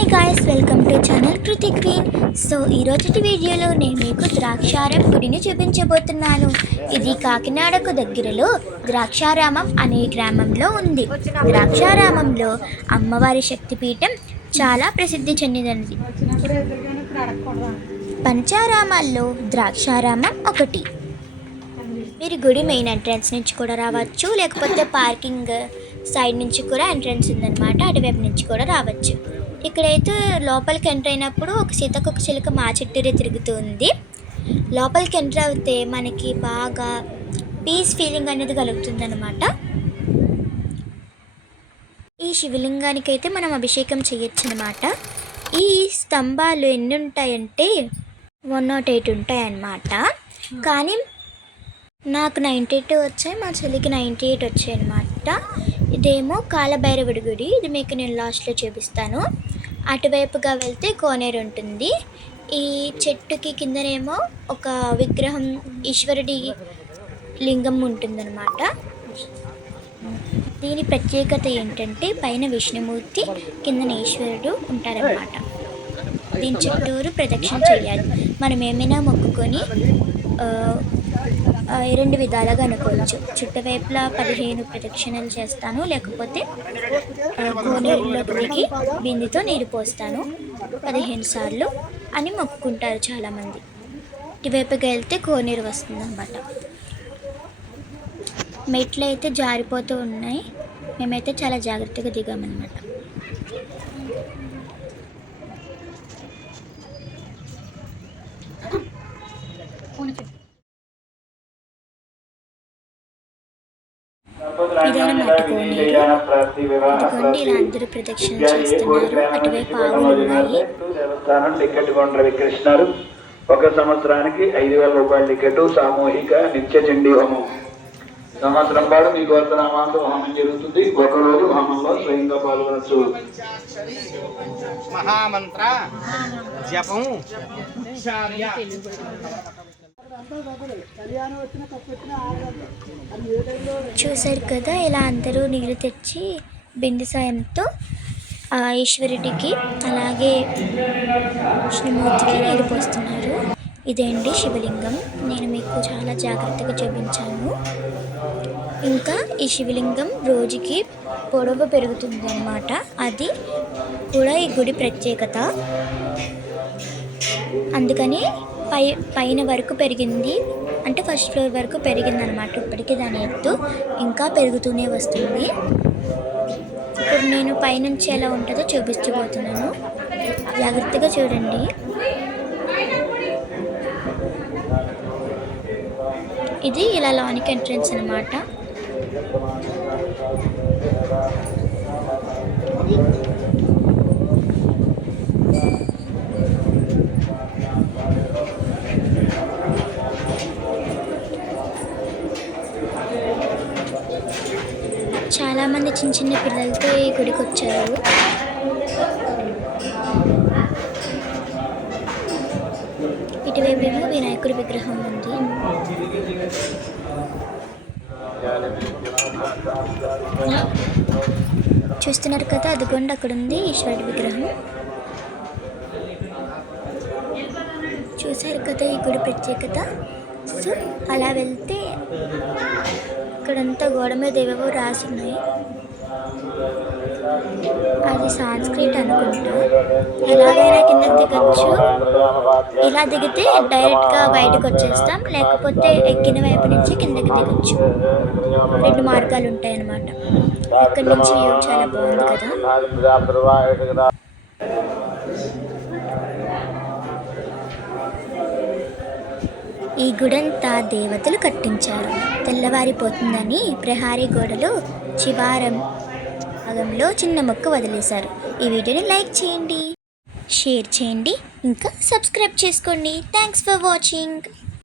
Hi guys, welcome to channel Kriti green. So ఈరోజు వీడియోలో నేను మీకు ద్రాక్షారం గుడిని చూపించబోతున్నాను. ఇది కాకినాడకు దగ్గరలో ద్రాక్షారామం అనే గ్రామంలో ఉంది. ద్రాక్షారామంలో అమ్మవారి శక్తిపీఠం చాలా ప్రసిద్ధి చెందినది. పంచారామాల్లో ద్రాక్షారామం ఒకటి. మీరు గుడి మెయిన్ ఎంట్రన్స్ నుంచి కూడా రావచ్చు, లేకపోతే పార్కింగ్ సైడ్ నుంచి కూడా ఎంట్రన్స్ ఉందన్నమాట. అటువైపు నుంచి కూడా రావచ్చు. ఇక్కడైతే లోపలికి ఎంటర్ అయినప్పుడు ఒక సీతకొక చిలుక మా చుట్టూరే తిరుగుతూ ఉంది. లోపలికి ఎంటర్ అవుతే మనకి బాగా పీస్ ఫీలింగ్ అనేది కలుగుతుంది అనమాట. ఈ శివలింగానికి అయితే మనం అభిషేకం చేయొచ్చు అనమాట. ఈ స్తంభాలు ఎన్ని ఉంటాయంటే 108 ఉంటాయన్నమాట. కానీ నాకు 92 వచ్చాయి, మా చెల్లికి 98 వచ్చాయి అనమాట. ఇదేమో కాలభైరవుడి గుడి. ఇది మీకు నేను లాస్ట్లో చూపిస్తాను. అటువైపుగా వెళ్తే కోనేరు ఉంటుంది. ఈ చెట్టుకి కిందనేమో ఒక విగ్రహం, ఈశ్వరుడి లింగం ఉంటుందన్నమాట. దీని ప్రత్యేకత ఏంటంటే పైన విష్ణుమూర్తి, కిందన ఈశ్వరుడు ఉంటారన్నమాట. దీని చుట్టూరు ప్రదక్షిణ చేయాలి. మనం ఏమైనా మొక్కుకొని రెండు విధాలుగా అనుకోవచ్చు. చుట్టువైపులా 15 ప్రదక్షిణలు చేస్తాను, లేకపోతే కోనేరులోకి దిగి బిందెతో నీరు పోస్తాను 15 సార్లు అని మొక్కుకుంటారు చాలామంది. ఇటువైపుకి వెళ్తే కోనేరు వస్తుంది అన్నమాట. మెట్లు అయితే జారిపోతూ ఉన్నాయి. మేమైతే చాలా జాగ్రత్తగా దిగామన్నమాట. ఇదన్నమాట కోనేరు. ఇదిగోండి, ఇలా అందరూ ప్రదక్షిణ చేస్తున్నారు. అటువైపు ఆవులు ఉన్నాయి. దేవస్థానం టికెట్ విక్రయిస్తున్నారు. ఒక సంవత్సరానికి 5,000 రూపాయల టికెట్. సామూహిక నిత్య చండీ హోమం సంవత్సరం పాటు మీ గోత్రనామాలతో హోమం జరుగుతుంది. ఒకరోజు హోమంలో స్వయంగా పాల్గొనవచ్చు. మహామంత్ర జపం చూశారు కదా, ఇలా అందరూ నీళ్ళు తెచ్చి బిందె సాయంతో ఈశ్వరుడికి అలాగే విష్ణుమూర్తికి నీళ్ళు పోస్తున్నారు. ఇదేంటి శివలింగం. నేను మీకు చాలా జాగ్రత్తగా చూపించాను. ఇంకా ఈ శివలింగం రోజుకి పొడవు పెరుగుతుంది అన్నమాట. అది కూడా ఈ గుడి ప్రత్యేకత. అందుకని పైన వరకు పెరిగింది, అంటే ఫస్ట్ ఫ్లోర్ వరకు పెరిగింది అనమాట. ఇప్పటికీ దాని ఎత్తు ఇంకా పెరుగుతూనే వస్తుంది. ఇప్పుడు నేను పైనుంచి ఎలా ఉంటుందో చూపించబోతున్నాను. జాగ్రత్తగా చూడండి. ఇది ఇలా లోనికి ఎంట్రన్స్ అనమాట. చాలామంది చిన్న చిన్న పిల్లలతో ఈ గుడికి వచ్చారు. ఇటువైపు వినాయకుడి విగ్రహం ఉంది. చూస్తున్నారు కదా, అదిగోండి అక్కడ ఉంది ఈశ్వరుడి విగ్రహం. చూశారు కదా ఈ గుడి ప్రత్యేకత. సో అలా వెళ్తే ఇక్కడంతా గోడ మీద ఏవేవో రాసి ఉన్నాయి. అది సాంస్క్రిట్ అనుకుంటా. ఎలాగైనా కిందకి దిగచ్చు. ఇలా దిగితే డైరెక్ట్గా బయటకు వచ్చేస్తాం, లేకపోతే ఎక్కిన వైపు నుంచి కిందకి దిగచ్చు. 2 మార్గాలు ఉంటాయి అన్నమాట. ఇక్కడ నుంచి వ్యూ చాలా బాగుంది కదా. ఈ గుడంతా దేవతలు కట్టించారు. తెల్లవారిపోతుందని ప్రహారీ గోడలో శివారం భాగంలో చిన్న మొక్క వదిలేశారు. ఈ వీడియోని లైక్ చేయండి, షేర్ చేయండి, ఇంకా సబ్స్క్రైబ్ చేసుకోండి. Thanks for watching.